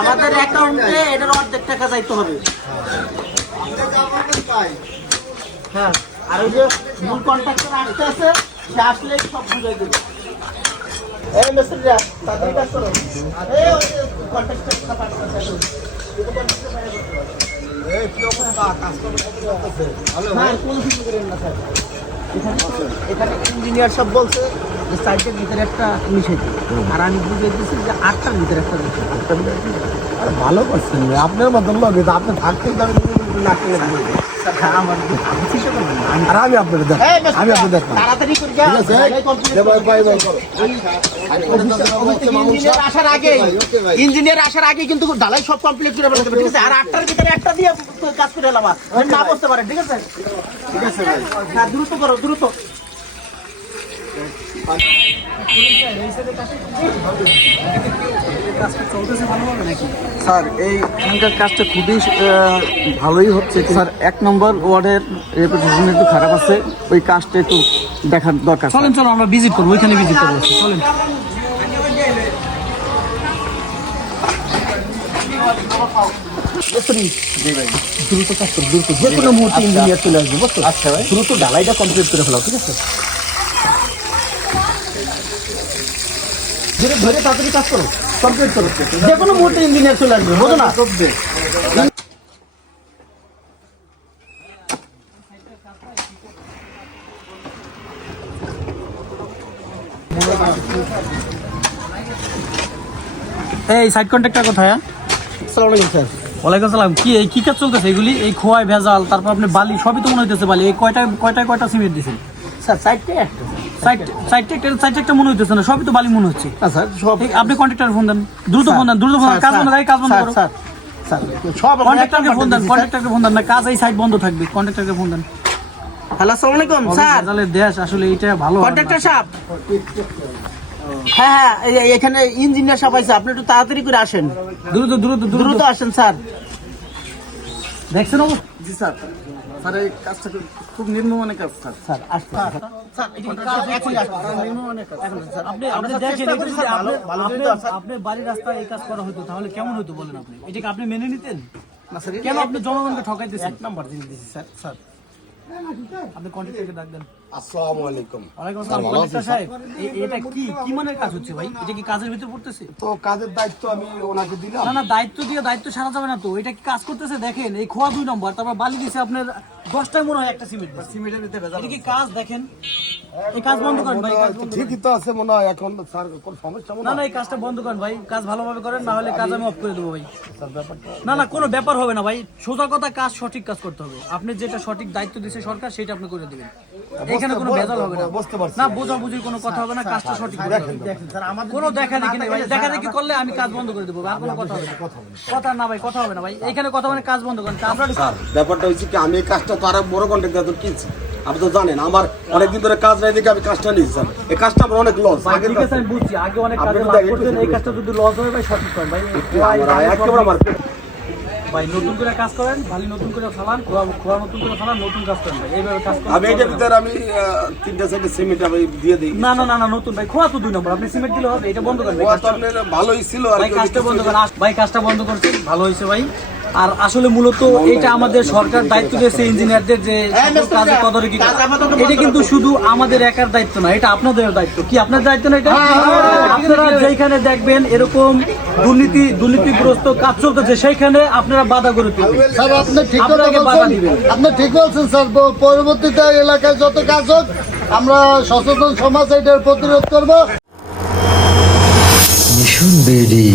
আমাদের অ্যাকাউন্টে এটার অর্ধেক টাকা যাইতে হবে। হ্যাঁ, আর ওই যে মূল কন্ট্রাক্টর আসতে আছে, সে আসলে সব বুঝাই দেবে। এই মিস্ত্রিরা তাড়াতাড়ি কাজ করো। এই ওই কন্ট্রাক্টর এই কি অবস্থা, কাজ করতেছে ভালো ভাই? কোন কিছু করেন না স্যার। এখানে ইঞ্জিনিয়ার সব বলছে যে সাইটের ভিতরে একটা নিষেধ, আর আমি বুঝিয়ে দিচ্ছি যে 8টার ভিতরে একটা নিষেধ। ভালো করছেন আপনার মতন লোক, আপনি থাকতেই আমি আপনাকে দেখলাম। তাড়াতাড়ি করে ইঞ্জিনিয়ার আসার আগে কিন্তু ঢালাই সব কমপ্লিট করে ফেলতে হবে, ঠিক আছে? আর 8টার ভিতরে একটা দিয়ে কাজ করে এলাম, না বসতে পারে, ঠিক আছে? ঠিক আছে ভাই, হ্যাঁ দ্রুত করো, দ্রুত। স্যার এইখানকার কাজটা খুবই ভালোই হচ্ছে স্যার। 1 নম্বর ওয়ার্ডের রেপুটেশন একটু খারাপ আছে, ওই কাজটা একটু দেখার দরকার। চলেন চলো আমরা ভিজিট করবো, ওইখানে ভিজিট করবো, চলেন। দ্রুত কাজ করো, দ্রুত, যে কোনো মুহূর্তে ইঞ্জিনিয়ার চলে আসবে, বুঝছো? আচ্ছা ভাই, দ্রুত ঢালাইটা কমপ্লিট করে ফেলাও, ঠিক আছে? ধীরে ধরে তাড়াতাড়ি কাজ করো, কমপ্লিট করো, যে কোনো মুহূর্তে ইঞ্জিনিয়ার চলে আসবে, বুঝো না? এই সাইড কন্ট্রাক্টর কোথায়? আসসালামু আলাইকুম স্যার। ওয়ালাইকুম আসসালাম। কি এই কি কাজ চলতেছে এগুলি? এই খোয়াই ভেজাল, তারপর আপনি বালি সবই তো মনে হইতেছে বালি। এই কয়টা সিমেন্ট দিছেন? স্যার সাইডটাই একটা, সাইডটা একটা মনে হইতেছে না, সবই তো বালি মনে হচ্ছে। স্যার সব আপনি কন্ট্রাক্টর ফোন দেন, দ্রুত ফোন দেন, দ্রুত ফোন দেন, কাজ বন্ধ, কাজ বন্ধ করো। স্যার সব কন্ট্রাক্টরকে ফোন দেন না, কাজ এই সাইড বন্ধ থাকবে, কন্ট্রাক্টরকে ফোন দেন। হ্যালো, আসসালামু আলাইকুম স্যার। ভেজালের দেশ আসলে এটা ভালো হয় না। কন্ট্রাক্টর সাহেব, হ্যাঁ হ্যাঁ, এখানে ইঞ্জিনিয়ার সাহেব আছে, আপনি একটু তাড়াতাড়ি করে আসেন, দ্রুত আসেন স্যার। দেখছেন অবস্থা? জি স্যার। স্যার এই কাজটা খুব নিম্নমানের কাজ স্যার। স্যার আসতে আপনি বাড়ির রাস্তায় এই কাজ করা হতো তাহলে কেমন হতো বলেন? আপনি এটাকে আপনি মেনে নিতেন না স্যার? কেন আপনি জনগণকে ঠকাইতেছেন? 1 নাম্বার জিনিস দিচ্ছি স্যার। স্যার আপনি কন্ট্রাক্টরকে ডাক দেন। আসসালামু আলাইকুম। ওয়ালাইকুম আসসালাম। কন্ট্রাক্টর সাহেব, এটা কি মানের কাজ হচ্ছে ভাই? এটা কি কাজের ভিতর পড়তেছে? তো কাজের দায়িত্ব আমি ওনাকে দিলাম। না দায়িত্ব সারা যাবে না তো। এটা কি কাজ করতেছে দেখেন, এই খোয়া 2 নম্বর, তারপর বালি দিছে আপনার 10টায় মনে হয় একটা সিমেন্টের ভিতরে ভেজাল। এটা কি কাজ দেখেন? এই কাজ বন্ধ করেন ভাই, কাজ বন্ধ করেন। ঠিকই তো আছে মনে হয়, এখন স্যার কোন সমস্যা মনে না হয়? এই কাজটা বন্ধ করেন ভাই, কাজ ভালোভাবে করেন, না হলে কাজ আমি অফ করে দেবো ভাই। না কোনো ব্যাপার হবে না ভাই, সোজা কথা, কাজ সঠিক কাজ করতে হবে। আপনি যেটা সঠিক দায়িত্ব দিচ্ছে সরকার, সেটা আপনি করে দেবেন। এখানে কোনো ভেজাল হবে না, বুঝতে পারছি। না বোঝাবুঝির কোনো কথা হবে না, কাজটা সঠিক দেখেন স্যার। আমাদের কোনো দেখা দেখি নেই ভাই, দেখা দেখি করলে আমি কাজ বন্ধ করে দেবো। আর কোনো কথা হবে না, কথা না ভাই, কথা হবে না ভাই। এখানে কথা মানে কাজ বন্ধ করেন। স্যার ব্যাপারটা হচ্ছে কি, আমি এই কাজটা তো আরো বড় কন্ট্রাক্টর কিনছি, আপনি তো জানেন আমার অনেকদিন ধরে কাজ নাই দেখে আমি কাজটা নিয়েছি স্যার। এই কাজটা আমার অনেক লস। ঠিক আছে আমি বুঝছি, আগে অনেক কাজে লাভ করতেন, এই কাজটা যদি লস হয় ভাই সঠিক করেন ভাই। একেবারে আমার ভাই নতুন করে কাজ করেন, ভালো নতুন করে ফালান, খোয়া নতুন করে ফালান, নতুন কাজ করেন ভাই, এইভাবে কাজ করেন। আমি এইটার ভিতরে আমি 3টা সাইডে সিমেন্ট আমি দিয়ে দিই। না নতুন ভাই, খোয়া তো 2 নম্বর, আপনি সিমেন্ট দিলে হবে। এটা বন্ধ করেন ভাই, তো আপনার ভালোই ছিল আর ভাই কাজটা বন্ধ করেন ভাই, কাজটা বন্ধ করছেন, ভালো হয়েছে ভাই। আর আসলে মূলত এটা আমাদের সরকার দায়িত্ব দিয়েছে ইঞ্জিনিয়ারদের, যে কাজে তদারকি। এটা কিন্তু শুধু আমাদের একার দায়িত্ব না, এটা আপনাদের দায়িত্ব। কি আপনার দায়িত্ব না এটা? আপনারা যেখানে দেখবেন এরকম দুর্নীতিগ্রস্ত কাজ চলতেছে, সেইখানে আপনারা বাধা করে দিবেন স্যার। আপনি ঠিক আপনারা আগে বাধা দিবেন। আপনি ঠিক বলছেন স্যার। পরবর্তীতে এলাকায় যত কাজ হোক, আমরা সচেতন সমাজ এটার প্রতিরোধ করবো। মিশন বেডি।